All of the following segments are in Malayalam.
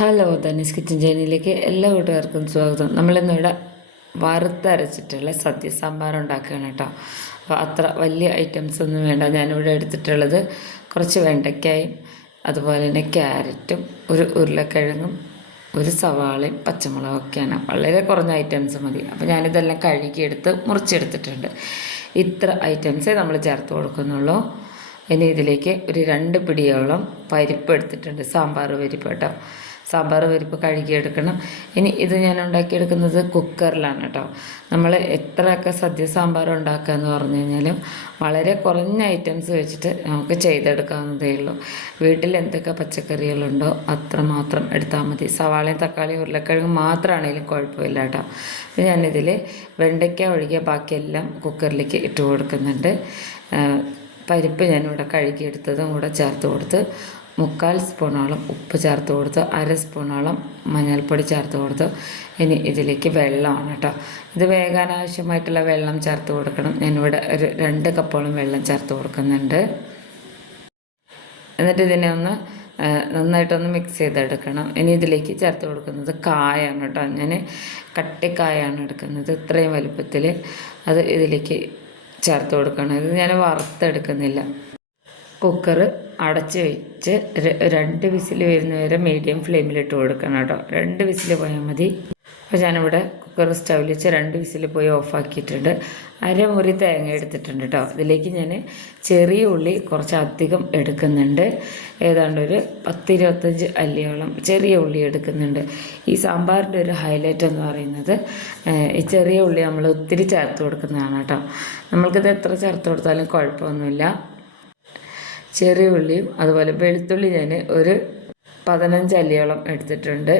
ഹലോ ധനീസ് കിച്ചൻ ജേനിയിലേക്ക് എല്ലാ കൂട്ടുകാർക്കും സ്വാഗതം. നമ്മളിന്നിവിടെ വറുത്തരച്ചിട്ടുള്ള സദ്യ സാമ്പാർ ഉണ്ടാക്കുകയാണ് കേട്ടോ. അപ്പോൾ അത്ര വലിയ ഐറ്റംസ് ഒന്നും വേണ്ട. ഞാനിവിടെ എടുത്തിട്ടുള്ളത് കുറച്ച് വെണ്ടയ്ക്കായും അതുപോലെ തന്നെ ക്യാരറ്റും ഒരു ഉരുളക്കിഴങ്ങും ഒരു സവാളയും പച്ചമുളകൊക്കെയാണ് വളരെ കുറഞ്ഞ ഐറ്റംസ് മതി. അപ്പോൾ ഞാനിതെല്ലാം കഴുകിയെടുത്ത് മുറിച്ചെടുത്തിട്ടുണ്ട്. ഇത്ര ഐറ്റംസേ നമ്മൾ ചേർത്ത് കൊടുക്കുന്നുള്ളൂ. ഇനി ഇതിലേക്ക് ഒരു രണ്ട് പിടിയോളം പരിപ്പ് എടുത്തിട്ടുണ്ട്. സാമ്പാർ പരിപ്പ് കേട്ടോ. സാമ്പാർ പരിപ്പ് കഴുകിയെടുക്കണം. ഇനി ഇത് ഞാൻ ഉണ്ടാക്കിയെടുക്കുന്നത് കുക്കറിലാണ് കേട്ടോ നമ്മൾ എത്രയൊക്കെ സദ്യ സാമ്പാർ ഉണ്ടാക്കുക എന്ന് പറഞ്ഞു കഴിഞ്ഞാലും വളരെ കുറഞ്ഞ ഐറ്റംസ് വെച്ചിട്ട് നമുക്ക് ചെയ്തെടുക്കാവുന്നതേ ഉള്ളൂ. വീട്ടിൽ എന്തൊക്കെ പച്ചക്കറികളുണ്ടോ അത്രമാത്രം എടുത്താൽ മതി. സവാളയും തക്കാളിയും ഉരുളക്കിഴങ്ങും മാത്രമാണെങ്കിലും കുഴപ്പമില്ല കേട്ടോ അപ്പോൾ ഞാനിതിൽ വെണ്ടയ്ക്ക ഒഴികെ ബാക്കിയെല്ലാം കുക്കറിലേക്ക് ഇട്ട് കൊടുക്കുന്നുണ്ട്. പരിപ്പ് ഞാനിവിടെ കഴുകിയെടുത്തതും കൂടെ ചേർത്ത് കൊടുത്ത് മുക്കാൽ സ്പൂണോളം ഉപ്പ് ചേർത്ത് കൊടുത്ത് അര സ്പൂണോളം മഞ്ഞൾപ്പൊടി ചേർത്ത് കൊടുത്ത് ഇനി ഇതിലേക്ക് വെള്ളമാണ് കേട്ടോ. ഇത് വേകാൻ ആവശ്യമായിട്ടുള്ള വെള്ളം ചേർത്ത് കൊടുക്കണം. ഞാനിവിടെ ഒരു രണ്ട് കപ്പോളം വെള്ളം ചേർത്ത് കൊടുക്കുന്നുണ്ട്. എന്നിട്ട് ഇതിനെ ഒന്ന് നന്നായിട്ടൊന്ന് മിക്സ് ചെയ്തെടുക്കണം. ഇനി ഇതിലേക്ക് ചേർത്ത് കൊടുക്കുന്നത് കായാണ് കേട്ടോ. ഞാൻ കട്ടിക്കായാണ് എടുക്കുന്നത് ഇത്രയും വലുപ്പത്തിൽ അത് ഇതിലേക്ക് ചേർത്ത് കൊടുക്കണം. ഇത് ഞാൻ വറുത്തെടുക്കുന്നില്ല. കുക്കർ അടച്ച് വെച്ച് രണ്ട് വിസിൽ വരുന്ന വരെ മീഡിയം ഫ്ലെയിമിലിട്ട് കൊടുക്കണം കേട്ടോ. രണ്ട് വിസിൽ പോയാൽ മതി. അപ്പോൾ ഞാനിവിടെ കുക്കർ സ്റ്റൗവിൽ വെച്ച് രണ്ട് വിസിൽ പോയി ഓഫാക്കിയിട്ടുണ്ട് അരമുറി തേങ്ങ എടുത്തിട്ടുണ്ട് കേട്ടോ. അതിലേക്ക് ഞാൻ ചെറിയ ഉള്ളി കുറച്ച് അധികം എടുക്കുന്നുണ്ട്. ഏതാണ്ട് ഒരു പത്തിരുപത്തഞ്ച് അല്ലിയോളം ചെറിയ ഉള്ളി എടുക്കുന്നുണ്ട്. ഈ സാമ്പാറിന്റെ ഒരു ഹൈലൈറ്റ് എന്ന് പറയുന്നത് ഈ ചെറിയ ഉള്ളി നമ്മൾ ഒത്തിരി ചേർത്ത് കൊടുക്കുന്നതാണ് കേട്ടോ. നമ്മൾക്കിത് എത്ര ചേർത്ത് കൊടുത്താലും കുഴപ്പമൊന്നുമില്ല. ചെറിയ ഉള്ളിയും അതുപോലെ വെളുത്തുള്ളി ഞാൻ ഒരു പതിനഞ്ച് അല്ലിയോളം എടുത്തിട്ടുണ്ട്.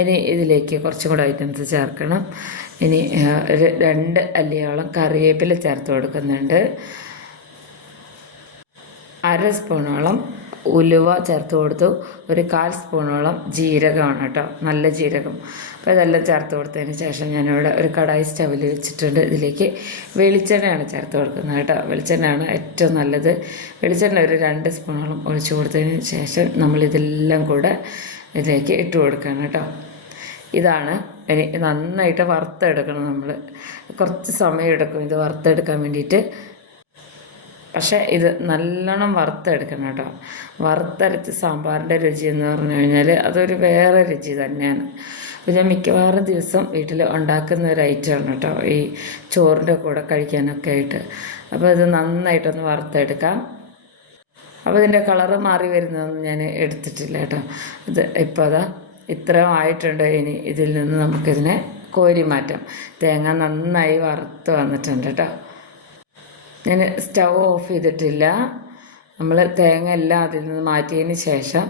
ഇനി ഇതിലേക്ക് കുറച്ചും കൂടെ ഐറ്റംസ് ചേർക്കണം. ഇനി ഒരു രണ്ട് അല്ലിയോളം കറിവേപ്പില ചേർത്ത് കൊടുക്കുന്നുണ്ട്. അര സ്പൂണോളം ഉലുവ ചേർത്ത് കൊടുത്തു. ഒരു കാൽ സ്പൂണോളം ജീരകമാണ് കേട്ടോ. നല്ല ജീരകം. അപ്പോൾ ഇതെല്ലാം ചേർത്ത് കൊടുത്തതിന് ശേഷം ഞാനിവിടെ ഒരു കടായി സ്റ്റവിൽ വെച്ചിട്ടുണ്ട്. ഇതിലേക്ക് വെളിച്ചെണ്ണയാണ് ചേർത്ത് കൊടുക്കുന്നത് കേട്ടോ. വെളിച്ചെണ്ണയാണ് ഏറ്റവും നല്ലത്. വെളിച്ചെണ്ണ ഒരു രണ്ട് സ്പൂണോളം ഒഴിച്ചു കൊടുത്തതിന് ശേഷം നമ്മളിതെല്ലാം കൂടെ ഇതിലേക്ക് ഇട്ട് കൊടുക്കണം കേട്ടോ. ഇതാണ് ഇനി നന്നായിട്ട് വറുത്തെടുക്കണം നമ്മൾ കുറച്ച് സമയം എടുക്കും ഇത് വറുത്തെടുക്കാൻ വേണ്ടിയിട്ട്. പക്ഷേ ഇത് നല്ലോണം വറുത്തെടുക്കണം കേട്ടോ. വറുത്തരച്ച് സാമ്പാറിന്റെ രുചി എന്ന് പറഞ്ഞു കഴിഞ്ഞാൽ അതൊരു വേറെ രുചി തന്നെയാണ്. ഞാൻ മിക്കവാറും ദിവസം വീട്ടിൽ ഉണ്ടാക്കുന്ന ഒരു ഐറ്റമാണ് കേട്ടോ ഈ ചോറിന്റെ കൂടെ കഴിക്കാനൊക്കെ ആയിട്ട്. അപ്പോൾ ഇത് നന്നായിട്ടൊന്ന് വറുത്തെടുക്കാം. അപ്പോൾ ഇതിന്റെ കളറ് മാറി വരുന്നതൊന്നും ഞാൻ എടുത്തിട്ടില്ല കേട്ടോ. ഇത് ഇപ്പോൾ അതാ ഇത്രയും ആയിട്ടുണ്ട് ഇനി ഇതിൽ നിന്ന് നമുക്കിതിനെ കോരി മാറ്റാം. തേങ്ങ നന്നായി വറുത്ത് വന്നിട്ടുണ്ട് കേട്ടോ. ഞാൻ സ്റ്റൗ ഓഫ് ചെയ്തിട്ടില്ല. നമ്മൾ തേങ്ങ എല്ലാം അതിൽ നിന്ന് മാറ്റിയതിന് ശേഷം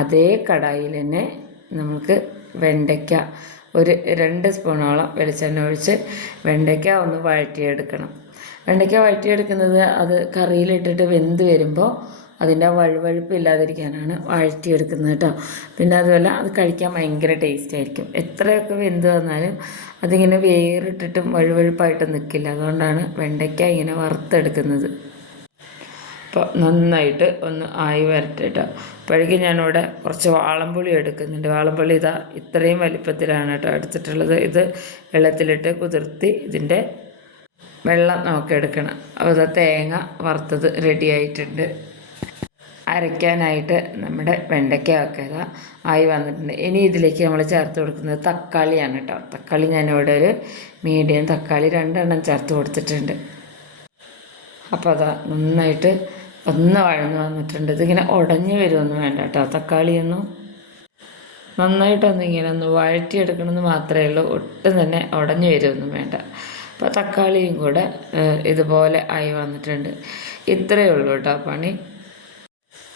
അതേ കടായിൽ തന്നെ നമുക്ക് വെണ്ടയ്ക്ക ഒരു രണ്ട് സ്പൂണോളം വെളിച്ചെണ്ണ ഒഴിച്ച് വെണ്ടയ്ക്ക ഒന്ന് വഴറ്റിയെടുക്കണം. വെണ്ടയ്ക്ക വഴറ്റിയെടുക്കുന്നത് അത് കറിയിലിട്ടിട്ട് വെന്ത് വരുമ്പോൾ അതിന്റെ വഴുവഴുപ്പ് ഇല്ലാതിരിക്കാനാണ് വഴറ്റിയെടുക്കുന്നത് കേട്ടോ. പിന്നെ അതുപോലെ അത് കഴിക്കാൻ ഭയങ്കര ടേസ്റ്റ് ആയിരിക്കും എത്രയൊക്കെ വെന്ത് വന്നാലും അതിങ്ങനെ വേറിട്ടിട്ടും വഴുവഴുപ്പായിട്ട് നിൽക്കില്ല അതുകൊണ്ടാണ് വെണ്ടയ്ക്ക ഇങ്ങനെ വറുത്തെടുക്കുന്നത്. അപ്പോൾ നന്നായിട്ട് ഒന്ന് ആയി വരട്ടെ കേട്ടോ. അപ്പോഴേക്കും ഞാനിവിടെ കുറച്ച് വാളംപുളി എടുക്കുന്നുണ്ട്. വാളംപുളി ഇതാ ഇത്രയും വലിപ്പത്തിലാണ് കേട്ടോ എടുത്തിട്ടുള്ളത്. ഇത് വെള്ളത്തിലിട്ട് കുതിർത്തി ഇതിന്റെ വെള്ളം നമുക്ക് എടുക്കണം. അപ്പോൾ തേങ്ങ വറുത്തത് റെഡി ആയിട്ടുണ്ട്. അരയ്ക്കാനായിട്ട് നമ്മുടെ വെണ്ടയ്ക്ക ഇതാ ആയി വന്നിട്ടുണ്ട്. ഇനി ഇതിലേക്ക് നമ്മൾ ചേർത്ത് കൊടുക്കുന്നത് തക്കാളിയാണ് കേട്ടോ. തക്കാളി ഞാനിവിടെ ഒരു മീഡിയം തക്കാളി രണ്ടെണ്ണം ചേർത്ത് കൊടുത്തിട്ടുണ്ട്. അപ്പോൾ അതാ നന്നായിട്ട് ഒന്ന് വഴന്ന് വന്നിട്ടുണ്ട്. ഇതിങ്ങനെ ഉടഞ്ഞു വരുമൊന്നും വേണ്ട കേട്ടോ. തക്കാളിയൊന്നും നന്നായിട്ടൊന്ന് ഇങ്ങനെ ഒന്ന് വഴറ്റിയെടുക്കണമെന്ന് മാത്രമേ ഉള്ളൂ. ഒട്ടും തന്നെ ഉടഞ്ഞു വരുമൊന്നും വേണ്ട. അപ്പോൾ തക്കാളിയും കൂടെ ഇതുപോലെ ആയി വന്നിട്ടുണ്ട്. ഇത്രയേ ഉള്ളൂ കേട്ടോ പണി.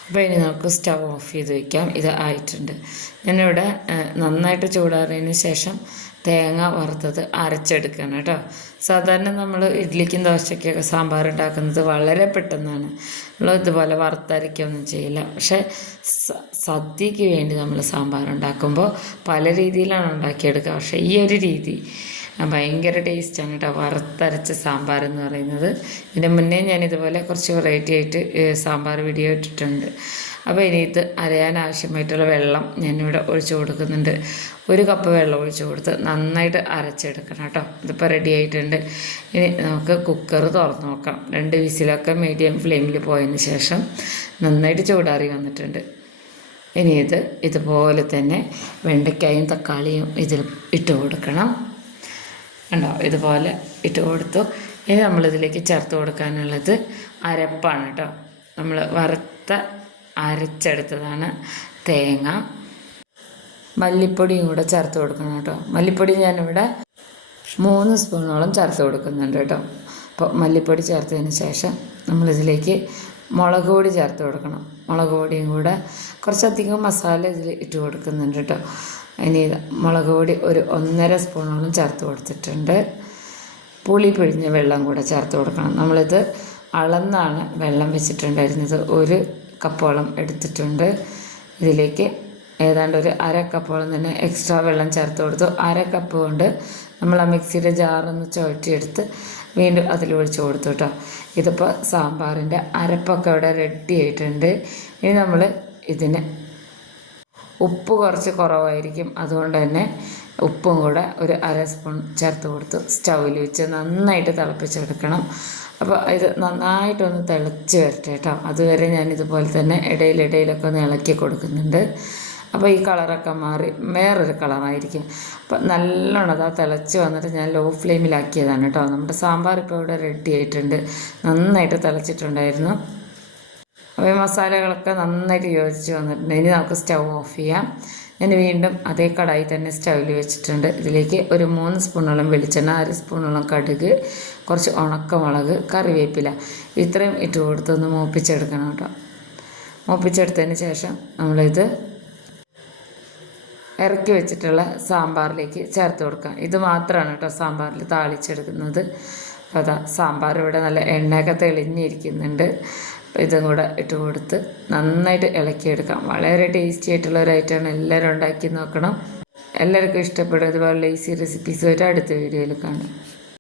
അപ്പോൾ ഇനി നമുക്ക് സ്റ്റവ് ഓഫ് ചെയ്ത് വയ്ക്കാം ഇത് ആയിട്ടുണ്ട്. ഞാനിവിടെ നന്നായിട്ട് ചൂടാറിയതിന് ശേഷം തേങ്ങ വറുത്തത് അരച്ചെടുക്കണം കേട്ടോ. സാധാരണ നമ്മൾ ഇഡ്ലിക്കും ദോശയ്ക്കൊക്കെ സാമ്പാർ ഉണ്ടാക്കുന്നത് വളരെ പെട്ടെന്നാണ്. നമ്മൾ ഇതുപോലെ വറുത്തരയ്ക്കൊന്നും ചെയ്യില്ല. പക്ഷേ സദ്യക്ക് വേണ്ടി നമ്മൾ സാമ്പാർ ഉണ്ടാക്കുമ്പോൾ പല രീതിയിലാണ് ഉണ്ടാക്കിയെടുക്കുക. പക്ഷേ ഈ ഒരു രീതി ഭയങ്കര ടേസ്റ്റാണ് കേട്ടോ വറുത്തരച്ച സാമ്പാർ എന്ന് പറയുന്നത്. ഇതിന്റെ മുന്നേ ഞാൻ ഇതുപോലെ കുറച്ച് വെറൈറ്റി ആയിട്ട് സാമ്പാർ വീഡിയോ ഇട്ടിട്ടുണ്ട്. അപ്പോൾ ഇനി ഇത് അരയാൻ ആവശ്യമായിട്ടുള്ള വെള്ളം ഞാനിവിടെ ഒഴിച്ചു കൊടുക്കുന്നുണ്ട്. ഒരു കപ്പ് വെള്ളം ഒഴിച്ചു കൊടുത്ത് നന്നായിട്ട് അരച്ചെടുക്കണം കേട്ടോ ഇതിപ്പോൾ റെഡി ആയിട്ടുണ്ട്. ഇനി നമുക്ക് കുക്കർ തുറന്ന് നോക്കാം. രണ്ട് വിസിലൊക്കെ മീഡിയം ഫ്ലെയിമിൽ പോയതിന് ശേഷം നന്നായിട്ട് ചൂടാറി വന്നിട്ടുണ്ട്. ഇനി ഇത് ഇതുപോലെ തന്നെ വെണ്ടയ്ക്കായും തക്കാളിയും ഇതിൽ ഇട്ട് കൊടുക്കണം. കണ്ടോ ഇതുപോലെ ഇട്ട് കൊടുത്തു. ഇനി നമ്മളിതിലേക്ക് ചേർത്ത് കൊടുക്കാനുള്ളത് അരപ്പാണ് കേട്ടോ. നമ്മൾ വറുത്ത അരച്ചെടുത്തതാണ് തേങ്ങ. മല്ലിപ്പൊടിയും കൂടെ ചേർത്ത് കൊടുക്കണം കേട്ടോ. മല്ലിപ്പൊടി ഞാനിവിടെ മൂന്ന് സ്പൂണോളം ചേർത്ത് കൊടുക്കുന്നുണ്ട് കേട്ടോ. അപ്പോൾ മല്ലിപ്പൊടി ചേർത്തതിന് ശേഷം നമ്മളിതിലേക്ക് മുളക് പൊടി ചേർത്ത് കൊടുക്കണം. മുളക് പൊടിയും കൂടെ കുറച്ചധികം മസാല ഇതിൽ ഇട്ട് കൊടുക്കുന്നുണ്ട് കേട്ടോ. ഇത് മുളക് പൊടി ഒരു ഒന്നര സ്പൂണോളം ചേർത്ത് കൊടുത്തിട്ടുണ്ട്. പുളി പിഴിഞ്ഞ വെള്ളം കൂടെ ചേർത്ത് കൊടുക്കണം. നമ്മളിത് അളന്നാണ് വെള്ളം വെച്ചിട്ടുണ്ടായിരുന്നത്. ഒരു കപ്പോളം എടുത്തിട്ടുണ്ട്. ഇതിലേക്ക് ഏതാണ്ട് ഒരു അര കപ്പോളം തന്നെ എക്സ്ട്രാ വെള്ളം ചേർത്ത് കൊടുത്തു. അര കപ്പ് കൊണ്ട് നമ്മൾ ആ മിക്സിയുടെ ജാറൊന്ന് ചുഴറ്റിയെടുത്ത് വീണ്ടും അതിൽ ഒഴിച്ച് കൊടുത്തു കേട്ടോ ഇതിപ്പോൾ സാമ്പാറിന്റെ അരപ്പൊക്കെ ഇവിടെ റെഡി ആയിട്ടുണ്ട്. ഇനി നമ്മൾ ഇതിന് ഉപ്പ് കുറച്ച് കുറവായിരിക്കും. അതുകൊണ്ട് തന്നെ ഉപ്പും കൂടെ ഒരു അര സ്പൂൺ ചേർത്ത് കൊടുത്ത് സ്റ്റൗവിൽ വെച്ച് നന്നായിട്ട് തിളപ്പിച്ചെടുക്കണം. അപ്പോൾ ഇത് നന്നായിട്ടൊന്ന് തിളച്ച് വരട്ടെ കേട്ടോ. അതുവരെ ഞാൻ ഇതുപോലെ തന്നെ ഇടയിലിടയിലൊക്കെ ഒന്ന് ഇളക്കി കൊടുക്കുന്നുണ്ട്. അപ്പോൾ ഈ കളറൊക്കെ മാറി വേറൊരു കളറായിരിക്കും. അപ്പോൾ നല്ലോണം അതാ തിളച്ച് വന്നിട്ട് ഞാൻ ലോ ഫ്ലെയിമിലാക്കിയതാണ് കേട്ടോ. നമ്മുടെ സാമ്പാർ ഇപ്പോൾ ഇവിടെ റെഡി ആയിട്ടുണ്ട്. നന്നായിട്ട് തിളച്ചിട്ടുണ്ടായിരുന്നു. ഈ മസാലകളൊക്കെ നന്നായിട്ട് യോജിച്ച് വന്നിട്ടുണ്ട്. ഇനി നമുക്ക് സ്റ്റൗ ഓഫ് ചെയ്യാം. ഞാൻ വീണ്ടും അതേ കടായി തന്നെ സ്റ്റൗവിൽ വെച്ചിട്ടുണ്ട്. ഇതിലേക്ക് ഒരു മൂന്ന് സ്പൂണോളം വെളിച്ചെണ്ണ അര സ്പൂണോളം കടുക് കുറച്ച് ഉണക്കമുളക് കറിവേപ്പില. ഇത്രയും ഇട്ട് കൊടുത്തൊന്ന് മൂപ്പിച്ചെടുക്കണം കേട്ടോ. മൂപ്പിച്ചെടുത്തതിന് ശേഷം നമ്മളിത് ഇറക്കി വെച്ചിട്ടുള്ള സാമ്പാറിലേക്ക് ചേർത്ത് കൊടുക്കാം. ഇത് മാത്രമാണ് കേട്ടോ സാമ്പാറിൽ താളിച്ചെടുക്കുന്നത്. അപ്പോൾ അതാ സാമ്പാർ ഇവിടെ നല്ല എണ്ണയൊക്കെ തെളിഞ്ഞിരിക്കുന്നുണ്ട്. ഇതും കൂടെ ഇട്ട് കൊടുത്ത് നന്നായിട്ട് ഇളക്കിയെടുക്കാം. വളരെ ടേസ്റ്റി ആയിട്ടുള്ള ഒരു ഐറ്റമാണ് എല്ലാവരും ഉണ്ടാക്കി നോക്കണം. എല്ലാവർക്കും ഇഷ്ടപ്പെടും. ഇതുപോലെ ഈസി റെസിപ്പീസുമായിട്ട് അടുത്ത വീഡിയോയിൽ കാണാം.